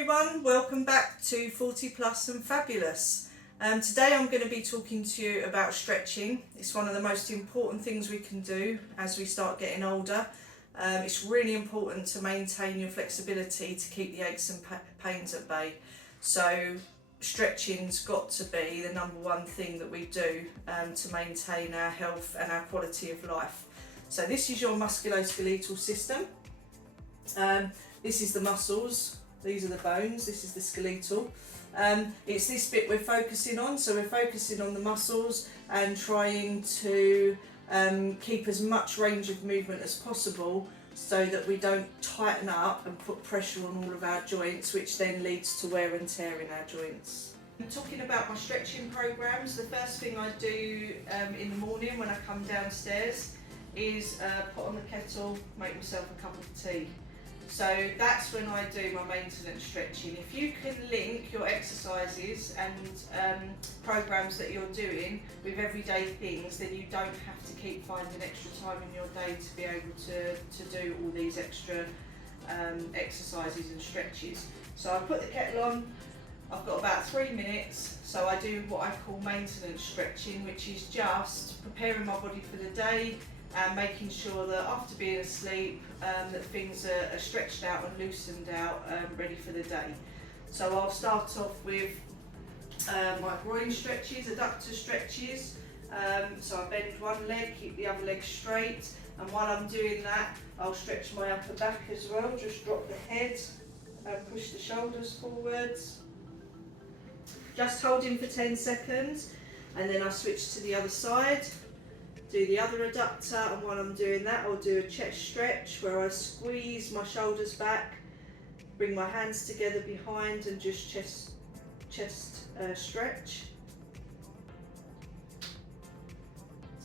everyone, welcome back to 40 Plus and Fabulous. Today I'm going to be talking to you about stretching. It's one of the most important things we can do as we start getting older. It's really important to maintain your flexibility to keep the aches and pains at bay. So stretching's got to be the number one thing that we do to maintain our health and our quality of life. So this is your musculoskeletal system. This is the muscles, these are the bones, this is the skeletal. It's this bit we're focusing on, so we're focusing on the muscles and trying to keep as much range of movement as possible so that we don't tighten up and put pressure on all of our joints, which then leads to wear and tear in our joints. I'm talking about my stretching programs. The first thing I do in the morning when I come downstairs is put on the kettle, make myself a cup of tea. So that's when I do my maintenance stretching. If you can link your exercises and programs that you're doing with everyday things, then you don't have to keep finding extra time in your day to be able to do all these extra exercises and stretches. So I put the kettle on, I've got about 3 minutes, so I do what I call maintenance stretching, which is just preparing my body for the day and making sure that after being asleep that things are stretched out and loosened out, ready for the day. So I'll start off with my groin stretches, adductor stretches. So I bend one leg, keep the other leg straight, and while I'm doing that I'll stretch my upper back as well. Just drop the head and push the shoulders forwards. Just holding for 10 seconds and then I switch to the other side. Do the other adductor, and while I'm doing that I'll do a chest stretch where I squeeze my shoulders back, bring my hands together behind and just chest stretch.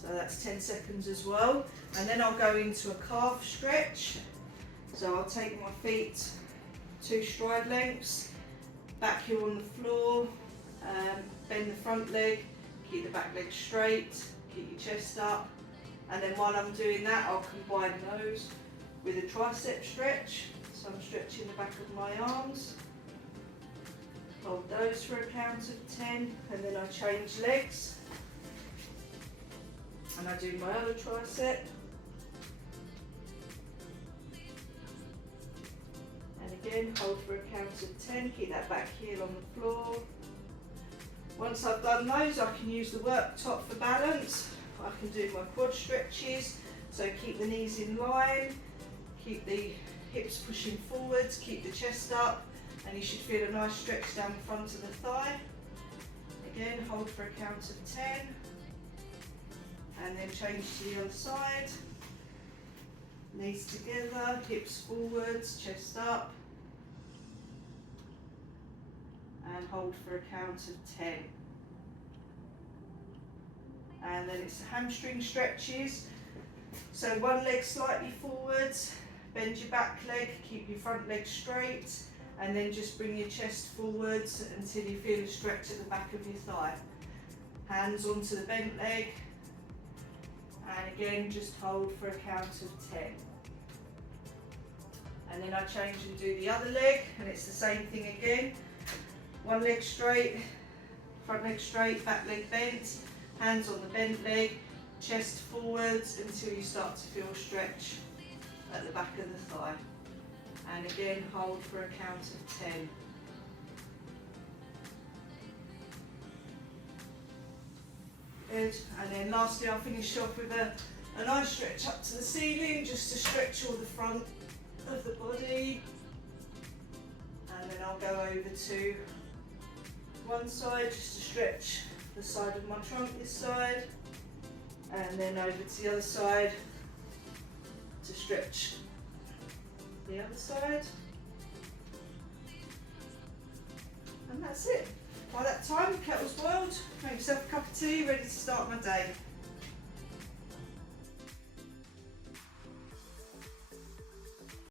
So that's 10 seconds as well. And then I'll go into a calf stretch. So I'll take my feet 2 stride lengths, back heel on the floor, bend the front leg, keep the back leg straight. Keep your chest up, and then while I'm doing that I'll combine those with a tricep stretch. So I'm stretching the back of my arms, hold those for a count of 10, and then I change legs and I do my other tricep, and again hold for a count of 10, keep that back heel on the floor. Once I've done those, I can use the worktop for balance. I can do my quad stretches, so keep the knees in line, keep the hips pushing forwards, keep the chest up, and you should feel a nice stretch down the front of the thigh. Again, hold for a count of 10, and then change to the other side. Knees together, hips forwards, chest up, and hold for a count of 10. And then it's hamstring stretches. So one leg slightly forwards, bend your back leg, keep your front leg straight, and then just bring your chest forwards until you feel a stretch at the back of your thigh. Hands onto the bent leg, and again just hold for a count of 10. And then I change and do the other leg, and it's the same thing again. One leg straight, front leg straight, back leg bent, hands on the bent leg, chest forwards until you start to feel a stretch at the back of the thigh. And again, hold for a count of 10. Good. And then lastly, I'll finish off with a nice stretch up to the ceiling, just to stretch all the front of the body. And then I'll go over to one side just to stretch the side of my trunk this side, and then over to the other side to stretch the other side, and that's it. By that time the kettle's boiled, make yourself a cup of tea, ready to start my day.